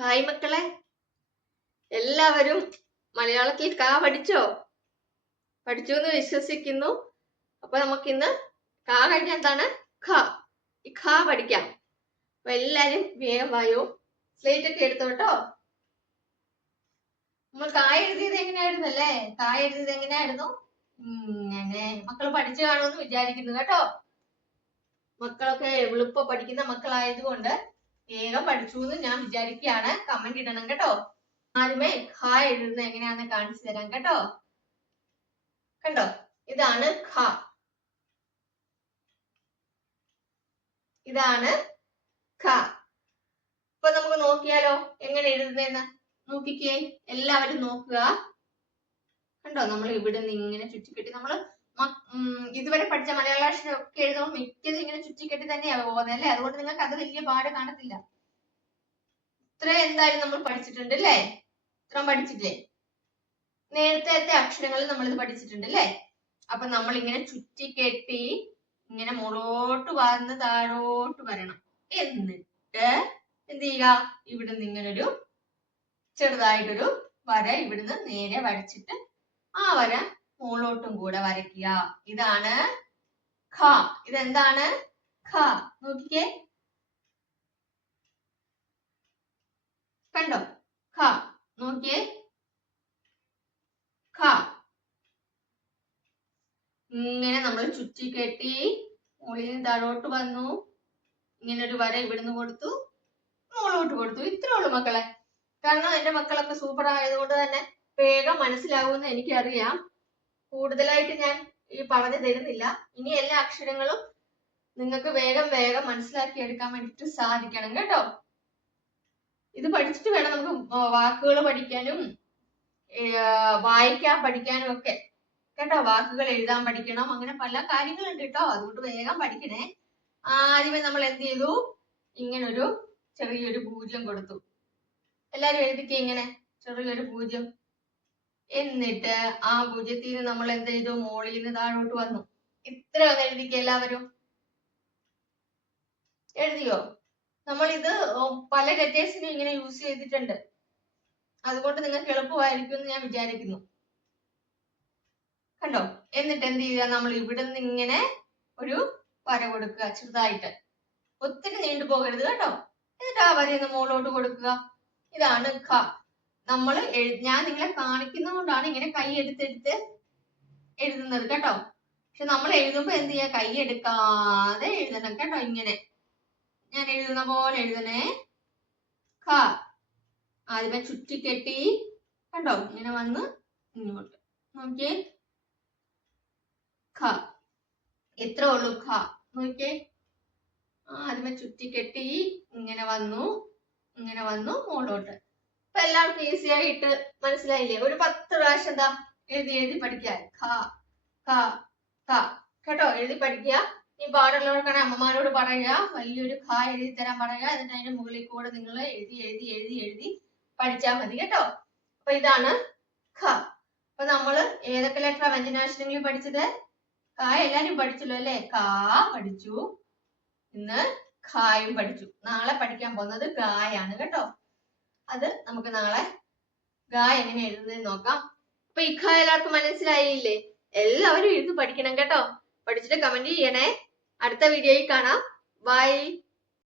Hi മക്കളെ. എല്ലാവരും മലയാളത്തിൽ കാ പഠിച്ചോ? പഠിച്ചു എന്ന് വിശ്വസിക്കുന്നു. അപ്പൊ നമുക്കിന്ന് കാ കഴിഞ്ഞ എന്താണ്? ഖ. ഖ പഠിക്കാം. അപ്പൊ എല്ലാരും വേഗം വായോ. സ്ലേറ്റ് ഒക്കെ എടുത്തോട്ടോ. നമ്മൾ കായ എഴുതിയത് എങ്ങനെയായിരുന്നു അല്ലേ കായ എഴുതിയത് എങ്ങനെയായിരുന്നു? ഇങ്ങനെ മക്കൾ പഠിച്ചു കാണുമെന്ന് വിചാരിക്കുന്നു കേട്ടോ. മക്കളൊക്കെ എളുപ്പം പഠിക്കുന്ന മക്കളായതുകൊണ്ട് വേഗം പഠിച്ചു എന്ന് ഞാൻ വിചാരിക്കുകയാണ് കമന്റ് ഇടണം കേട്ടോ. ആദ്യമേ ഖ എഴുതുന്നത് എങ്ങനെയാന്ന് കാണിച്ചു തരാം കേട്ടോ. കണ്ടോ? ഇതാണ് ഖ. ഇതാണ് ഖ. ഇപ്പൊ നമുക്ക് നോക്കിയാലോ? എങ്ങനെ എഴുതുന്നതെന്ന്? നോക്കിക്കേ. എല്ലാവരും നോക്കുക. കണ്ടോ? നമ്മൾ ഇവിടെ നിന്ന് ഇങ്ങനെ ചുറ്റിക്കെട്ടി നമ്മൾ ഇതുവരെ പഠിച്ച മലയാള അക്ഷരം ഒക്കെ എഴുതുമ്പോൾ മിക്കതും ഇങ്ങനെ ചുറ്റിക്കെട്ടി തന്നെയാണ് പോകുന്നത് അല്ലേ? അതുകൊണ്ട് നിങ്ങൾക്ക് അത് വലിയ പാട് കാണത്തില്ല. ഇത്ര എന്തായാലും നമ്മൾ പഠിച്ചിട്ടുണ്ട് അല്ലേ? ഇത്രയും പഠിച്ചില്ലേ നേരത്തെ അക്ഷരങ്ങൾ നമ്മൾ ഇത് പഠിച്ചിട്ടുണ്ട് അല്ലേ? അപ്പൊ നമ്മൾ ഇങ്ങനെ ചുറ്റിക്കെട്ടി ഇങ്ങനെ മുകളോട്ട് വന്ന് താഴോട്ട് വരണം. എന്നിട്ട് എന്ത് ചെയ്യുക? ഇവിടുന്ന് ഇങ്ങനൊരു ചെറുതായിട്ടൊരു വര ഇവിടുന്ന് നേരെ വരച്ചിട്ട് ആ വര മുകളോട്ടും കൂടെ വരയ്ക്കുക. ഇതാണ് ഖ. ഇതെന്താണ്? ഖ. നോക്കിക്കേ. കണ്ടോ? ഖ. നോക്കിയേ. ഖ. ഇങ്ങനെ നമ്മൾ ചുറ്റി കെട്ടി മുകളിൽ താഴോട്ട് വന്നു. ഇങ്ങനെ ഒരു വര ഇവിടുന്ന് കൊടുത്തു. മുകളോട്ട് കൊടുത്തു. ഇത്രേ ഉള്ളൂ മക്കളെ. കാരണം എന്റെ മക്കളൊക്കെ സൂപ്പർ ആയതുകൊണ്ട് തന്നെ വേഗം മനസ്സിലാവുമെന്ന് എനിക്കറിയാം. കൂടുതലായിട്ട് ഞാൻ ഈ പറഞ്ഞു തരുന്നില്ല. ഇനി എല്ലാ അക്ഷരങ്ങളും നിങ്ങൾക്ക് വേഗം വേഗം മനസ്സിലാക്കി എടുക്കാൻ വേണ്ടിട്ട് സാധിക്കണം കേട്ടോ. ഇത് പഠിച്ചിട്ട് വേണം നമുക്ക് വാക്കുകൾ പഠിക്കാനും വായിക്കാൻ പഠിക്കാനും ഒക്കെ. കേട്ടോ വാക്കുകൾ എഴുതാൻ പഠിക്കണം. അങ്ങനെ പല കാര്യങ്ങളുണ്ട് കേട്ടോ. അതുകൊണ്ട് വേഗം പഠിക്കണേ. ആദ്യമേ നമ്മൾ എന്ത് ചെയ്തു? ഇങ്ങനൊരു ചെറിയൊരു പൂജ്യം കൊടുത്തു. എല്ലാരും എഴുതിക്കേ ഇങ്ങനെ? ചെറിയൊരു പൂജ്യം. എന്നിട്ട് ആ ഭുജത്തിന് നമ്മൾ എന്ത് ചെയ്തു? മോളിൽ നിന്ന് താഴോട്ട് വന്നു. ഇത്ര ഒന്ന് എഴുതിക്ക എല്ലാവരും? എഴുതിയോ? നമ്മൾ ഇത് പല ലെറ്റേഴ്സിനും ഇങ്ങനെ യൂസ് ചെയ്തിട്ടുണ്ട്. അതുകൊണ്ട് നിങ്ങൾക്ക് എളുപ്പമായിരിക്കും എന്ന് ഞാൻ വിചാരിക്കുന്നു. കണ്ടോ? എന്നിട്ട് എന്ത് ചെയ്യുക? നമ്മൾ ഇവിടെ നിന്ന് ഇങ്ങനെ ഒരു വര കൊടുക്കുക ചെറുതായിട്ട്. ഒത്തിരി നീണ്ടു പോകരുത് കേട്ടോ. എന്നിട്ട് ആ വരയൊന്ന് മുകളിലോട്ട് കൊടുക്കുക. ഇതാണ് ഖ. നമ്മൾ ഞാൻ നിങ്ങളെ കാണിക്കുന്നതുകൊണ്ടാണ് ഇങ്ങനെ കൈ എടുത്തെടുത്ത് എഴുതുന്നത് കേട്ടോ. പക്ഷെ നമ്മൾ എഴുതുമ്പോൾ എന്ത് ചെയ്യാ? കൈ എടുക്കാതെ എഴുതണം കേട്ടോ ഇങ്ങനെ. ഞാൻ എഴുതുന്ന പോലെ എഴുതണേ. ക. ആദ്യമേ ചുറ്റിക്കെട്ടി കണ്ടോ? ഇങ്ങനെ വന്ന് ഇങ്ങോട്ട്. നോക്കിയേ. ഖ എത്ര ഉള്ളു ഖ നോക്കിയേ. ആദ്യമേ ചുറ്റിക്കെട്ടി ഇങ്ങനെ വന്നു. ഇങ്ങനെ വന്നു മുകളോട്ട് അപ്പൊ എല്ലാവർക്കും ഈസി ആയിട്ട് മനസ്സിലായില്ലേ? ഒരു പത്ത് പ്രാവശ്യം എന്താ എഴുതി എഴുതി പഠിക്കാൻ ഖ ഖ ഖ. കേട്ടോ? എഴുതി പഠിക്കുക. ഈ പാടുള്ളവർക്കാണ് അമ്മമാരോട് പറയുക. വലിയൊരു ഖ എഴുതി തരാൻ പറയുക. എന്നിട്ട് അതിന്റെ മുകളിൽ കൂടെ നിങ്ങൾ എഴുതി എഴുതി എഴുതി എഴുതി പഠിച്ചാൽ മതി. കേട്ടോ? അപ്പൊ ഇതാണ് ഖ. അപ്പൊ നമ്മൾ ഏതൊക്കെ ലെറ്റർ വ്യഞ്ജനാക്ഷരങ്ങളിൽ പഠിച്ചത്? ക എല്ലാരും പഠിച്ചല്ലോ അല്ലെ? കാ പഠിച്ചു. ഇന്ന് ഖായും പഠിച്ചു. നാളെ പഠിക്കാൻ പോകുന്നത് ഗായാണ്. കേട്ടോ? അത് നമുക്ക് നാളെ ഗാ എങ്ങനെ എഴുതുന്നത് നോക്കാം. അപ്പൊ ഇഖ എല്ലാവർക്കും മനസ്സിലായില്ലേ? എല്ലാവരും എഴുതി പഠിക്കണം കേട്ടോ. പഠിച്ചിട്ട് കമന്റ് ചെയ്യണേ. അടുത്ത വീഡിയോയിൽ കാണാം. ബൈ